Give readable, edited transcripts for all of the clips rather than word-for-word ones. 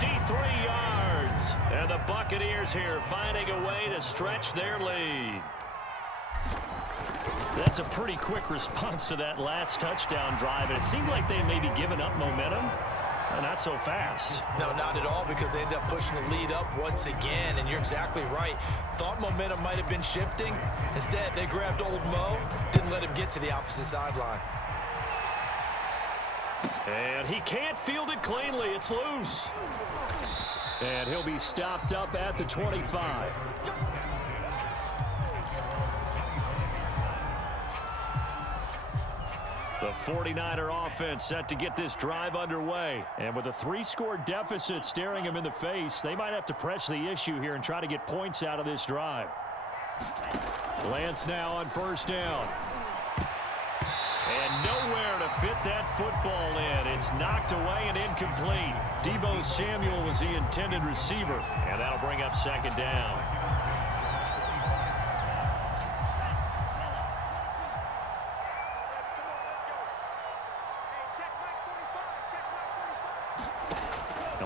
63 yards. And the Buccaneers here finding a way to stretch their lead. That's a pretty quick response to that last touchdown drive, and it seemed like they may be giving up momentum. Not so fast. No, not at all, because they end up pushing the lead up once again, and you're exactly right. Thought momentum might have been shifting. Instead, they grabbed old Mo, didn't let him get to the opposite sideline. And he can't field it cleanly. It's loose. And he'll be stopped up at the 25. The 49er offense set to get this drive underway. And with a 3-score deficit staring them in the face, they might have to press the issue here and try to get points out of this drive. Lance now on first down. And nowhere to fit that football in. It's knocked away and incomplete. Deebo Samuel was the intended receiver. And that'll bring up second down.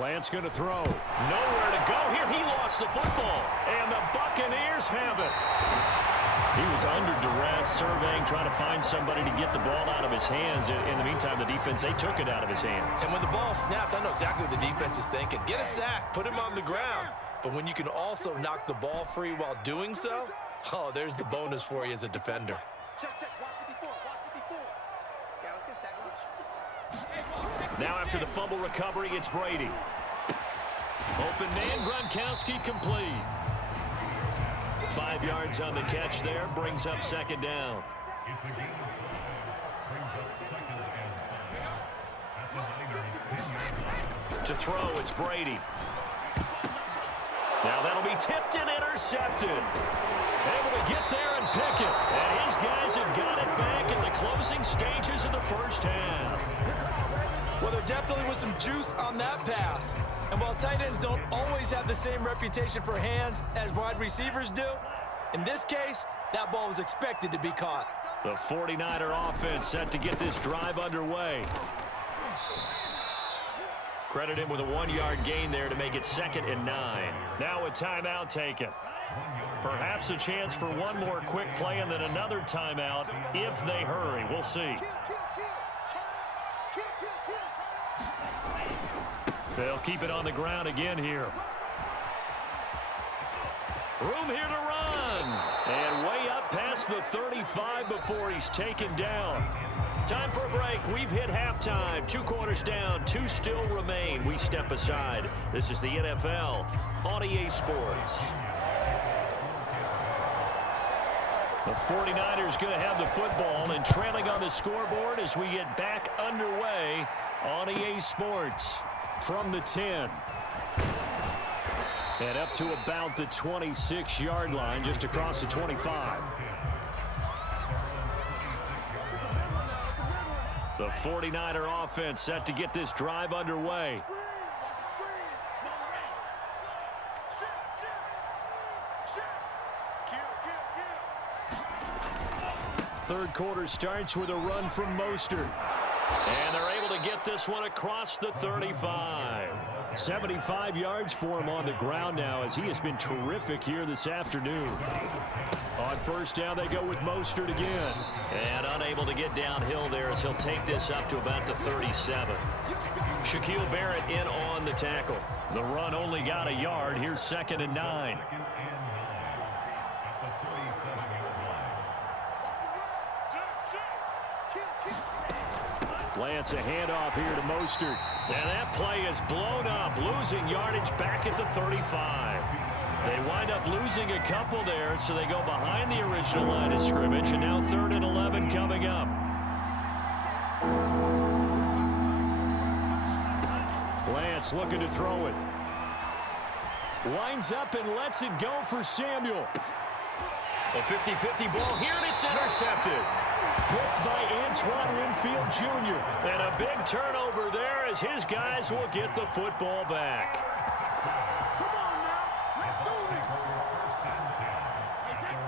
Lance going to throw. Nowhere to go here. He lost the football. And the Buccaneers have it. He was under duress, surveying, trying to find somebody to get the ball out of his hands. In the meantime, the defense, they took it out of his hands. And when the ball snapped, I know exactly what the defense is thinking. Get a sack, put him on the ground. But when you can also knock the ball free while doing so, oh, there's the bonus for you as a defender. Check. Watch 54. Watch 54. Yeah, let's get a sack lunch. Now after the fumble recovery, it's Brady. Open man, Gronkowski complete. 5 yards on the catch there, brings up second down. To throw, it's Brady. Now that'll be tipped and intercepted. Able to get there and pick it. And his guys have got it back in the closing stages of the first half. Well, there definitely was some juice on that pass. And while tight ends don't always have the same reputation for hands as wide receivers do, in this case, that ball was expected to be caught. The 49er offense set to get this drive underway. Credit him with a 1-yard gain there to make it 2nd and 9. Now a timeout taken. Perhaps a chance for one more quick play and then another timeout if they hurry. We'll see. They'll keep it on the ground again here. Room here to run. And way up past the 35 before he's taken down. Time for a break. We've hit halftime. 2 quarters down. 2 still remain. We step aside. This is the NFL on EA Sports. The 49ers going to have the football and trailing on the scoreboard as we get back underway on EA Sports. From the 10. And up to about the 26-yard line, just across the 25. The 49er offense set to get this drive underway. Third quarter starts with a run from Mostert. And they're able to get this one across the 35. 75 yards for him on the ground now as he has been terrific here this afternoon. On first down, they go with Mostert again. And unable to get downhill there as he'll take this up to about the 37. Shaquille Barrett in on the tackle. The run only got a yard. Here's 2nd and 9. Lance, a handoff here to Mostert. And that play is blown up, losing yardage back at the 35. They wind up losing a couple there, so they go behind the original line of scrimmage, and now 3rd and 11 coming up. Lance looking to throw it. Winds up and lets it go for Samuel. A 50-50 ball here, and it's intercepted. Picked by Antoine Winfield Jr. And a big turnover there as his guys will get the football back.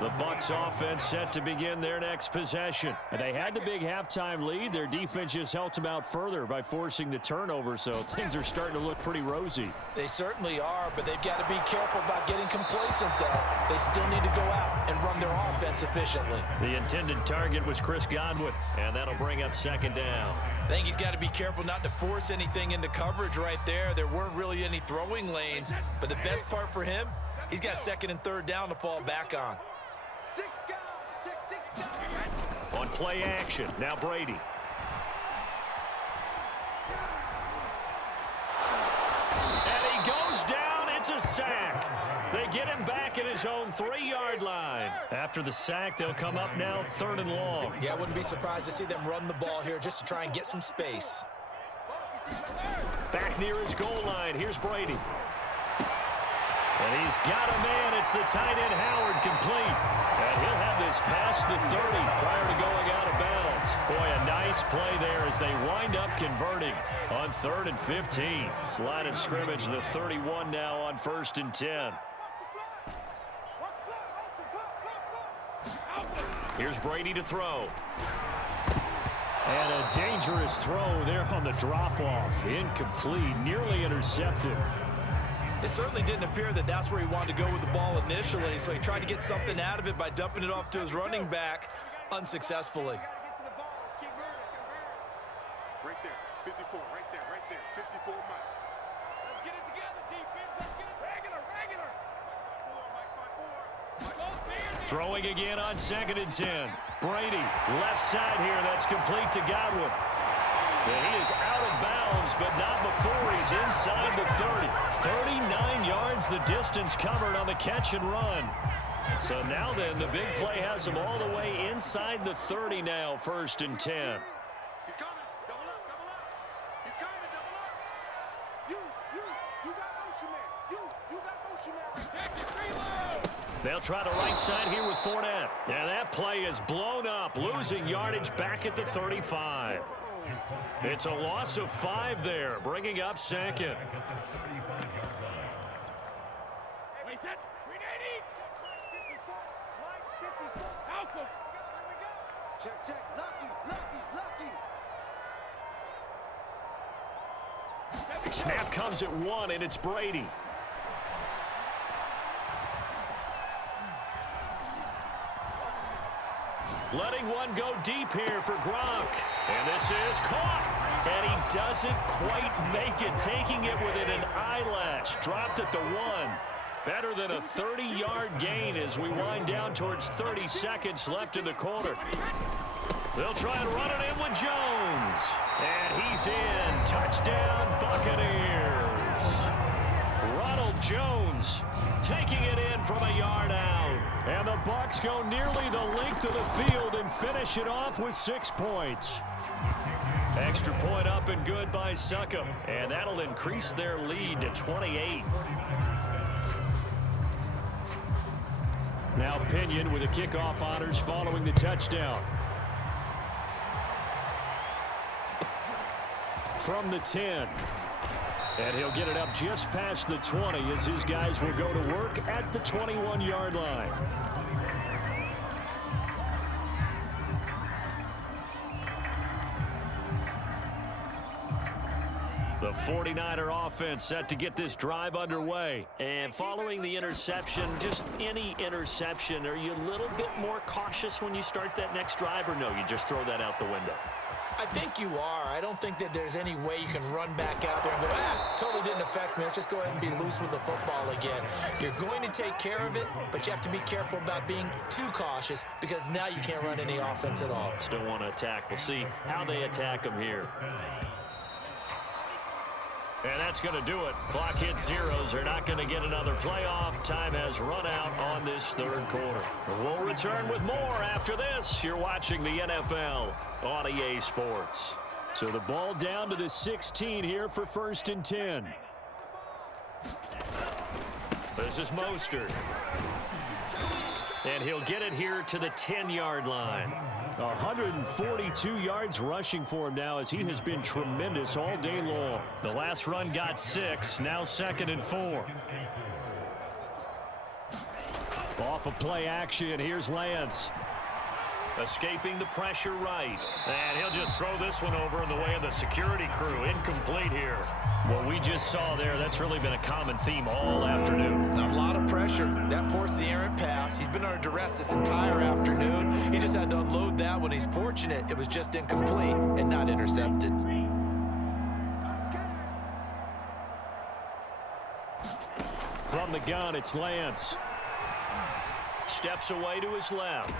The Bucs offense set to begin their next possession. And they had the big halftime lead. Their defense just helped them out further by forcing the turnover, so things are starting to look pretty rosy. They certainly are, but they've got to be careful about getting complacent, though. They still need to go out and run their offense efficiently. The intended target was Chris Godwin, and that'll bring up second down. I think he's got to be careful not to force anything into coverage right there. There weren't really any throwing lanes, but the best part for him, he's got second and third down to fall back on. On play action, now Brady. And he goes down. It's a sack. They get him back at his own 3-yard line. After the sack, they'll come up now 3rd and long. Yeah, I wouldn't be surprised to see them run the ball here just to try and get some space. Back near his goal line. Here's Brady. And he's got a man. It's the tight end Howard, complete. And he'll have this past the 30 prior to going out of bounds. Boy, a nice play there as they wind up converting on 3rd and 15. Line of scrimmage, the 31 now on 1st and 10. Here's Brady to throw. And a dangerous throw there on the drop-off. Incomplete, nearly intercepted. It certainly didn't appear that that's where he wanted to go with the ball initially, so he tried to get something out of it by dumping it off to his running back unsuccessfully. Right there, 54, right there, 54, Mike. Let's get it together, defense. Let's get it regular. Throwing again on 2nd and 10. Brady, left side here. That's complete to Godwin. And he is out of bounds, but not before he's inside the 30. 39 yards the distance covered on the catch and run. So now then, the big play has him all the way inside the 30 now, 1st and 10. He's coming. Double up. He's coming, double up. You got motion man. You got motion man. Protect it, reload. They'll try the right side here with Fournette. And that play is blown up, losing yardage back at the 35. It's a loss of 5 there, bringing up 2nd. Check. Lucky. Snap comes at 1, and it's Brady. Letting one go deep here for Gronk. And this is caught. And he doesn't quite make it, taking it within an eyelash. Dropped at the 1. Better than a 30-yard gain as we wind down towards 30 seconds left in the quarter. They'll try and run it in with Jones. And he's in. Touchdown, Buccaneers. Ronald Jones taking it in from a yard out. And the Bucs go nearly the length of the field and finish it off with 6 points. Extra point up and good by Succop. And that'll increase their lead to 28. Now Pinion with the kickoff honors following the touchdown. From the 10. And he'll get it up just past the 20 as his guys will go to work at the 21-yard line. The 49er offense set to get this drive underway. And following the interception, just any interception, are you a little bit more cautious when you start that next drive, or no, you just throw that out the window? I think you are. I don't think that there's any way you can run back out there and go, totally didn't affect me. Let's just go ahead and be loose with the football again. You're going to take care of it, but you have to be careful about being too cautious because now you can't run any offense at all. Still want to attack. We'll see how they attack them here. And that's going to do it. Clock hits zeros. They're not going to get another playoff. Time has run out on this 3rd quarter. We'll return with more after this. You're watching the NFL on EA Sports. So the ball down to the 16 here for 1st and 10. This is Mostert. And he'll get it here to the 10-yard line. 142 yards rushing for him now as he has been tremendous all day long. The last run got 6, now 2nd and 4. Off of play action, here's Lance. Escaping the pressure right. And he'll just throw this one over in the way of the security crew. Incomplete here. What we just saw there, that's really been a common theme all afternoon. A lot of pressure. That forced the errant pass. He's been under duress this entire afternoon. He just had to unload that one. He's fortunate it was just incomplete and not intercepted. From the gun, it's Lance. Steps away to his left.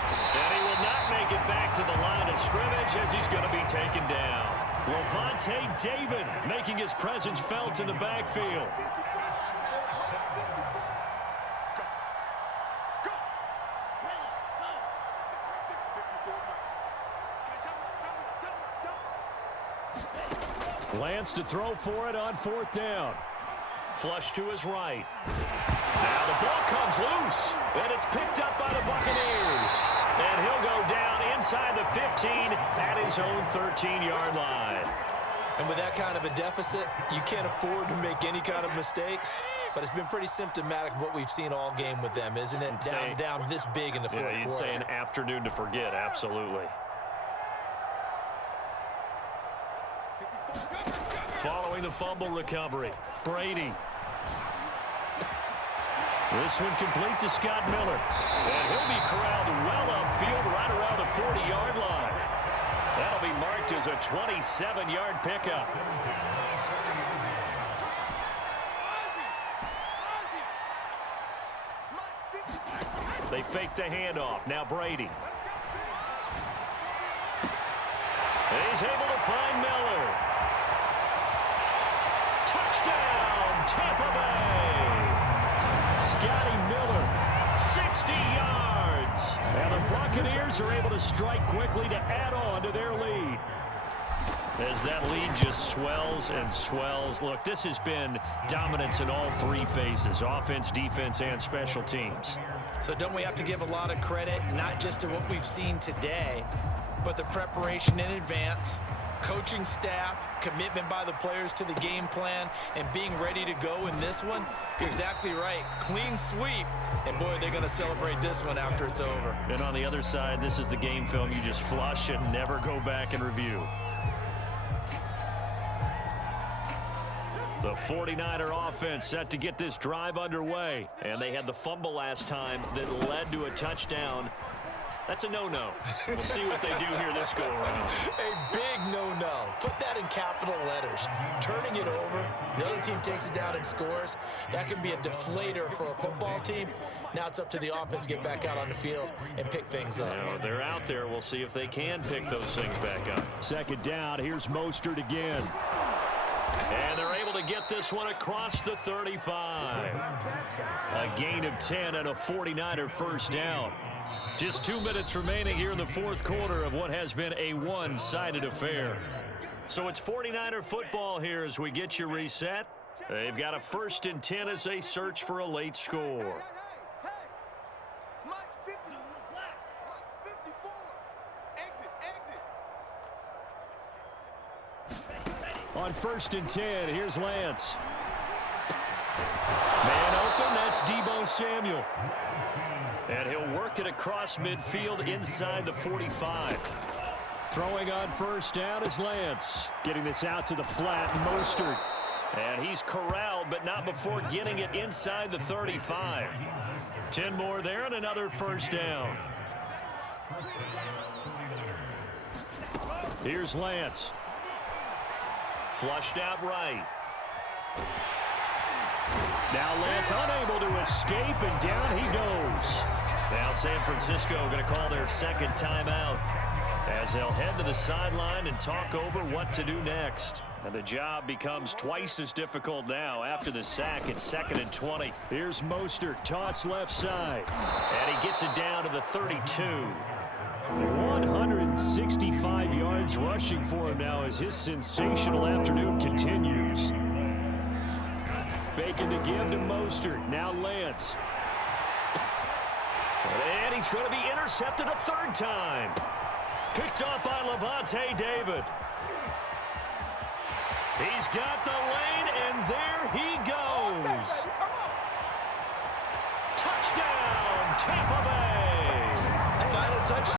And he will not make it back to the line of scrimmage as he's going to be taken down. Levante David making his presence felt in the backfield. Lance to throw for it on 4th down. Flush to his right. Now the ball comes loose, and it's picked up by the Buccaneers. And he'll go down inside the 15 at his own 13-yard line. And with that kind of a deficit, you can't afford to make any kind of mistakes. But it's been pretty symptomatic of what we've seen all game with them, isn't it? Down this big in the fourth quarter. You'd say an afternoon to forget, absolutely. Following the fumble recovery, Brady. This one complete to Scott Miller. And he'll be corralled well upfield right around the 40-yard line. That'll be marked as a 27-yard pickup. They fake the handoff. Now Brady. He's able to find Miller. Touchdown, Tampa Bay. Scotty Miller, 60 yards. And the Buccaneers are able to strike quickly to add on to their lead. As that lead just swells and swells. Look, this has been dominance in all three phases, offense, defense, and special teams. So don't we have to give a lot of credit, not just to what we've seen today, but the preparation in advance, coaching staff, commitment by the players to the game plan, and being ready to go in this one? You're exactly right. Clean sweep. And, boy, they're going to celebrate this one after it's over. And on the other side, this is the game film you just flush and never go back and review. The 49er offense set to get this drive underway. And they had the fumble last time that led to a touchdown. That's a no-no. We'll see what they do here this go-around. A big no-no. Put that in capital letters. Turning it over, the other team takes it down and scores. That can be a deflator for a football team. Now it's up to the offense to get back out on the field and pick things up. Now, they're out there. We'll see if they can pick those things back up. 2nd down. Here's Mostert again. And they're able to get this one across the 35. A gain of 10 and a 49er first down. Just 2 minutes remaining here in the fourth quarter of what has been a one-sided affair. So it's 49er football here as we get you reset. They've got a 1st and 10 as they search for a late score. On 1st and 10, here's Lance. Man open, that's Deebo Samuel. And he'll work it across midfield inside the 45. Throwing on 1st down is Lance. Getting this out to the flat, Mostert. And he's corralled, but not before getting it inside the 35. 10 more there and another 1st down. Here's Lance. Flushed out right. Now Lance unable to escape, and down he goes. Now San Francisco going to call their 2nd timeout as they'll head to the sideline and talk over what to do next. And the job becomes twice as difficult now after the sack. It's 2nd and 20. Here's Mostert, toss left side. And he gets it down to the 32. 165 yards rushing for him now as his sensational afternoon continues. Faking the give to Mostert. Now Lance. And he's going to be intercepted a 3rd time. Picked off by Levante David. He's got the lane, and there he goes. Touchdown, Tampa Bay! Final touchdown.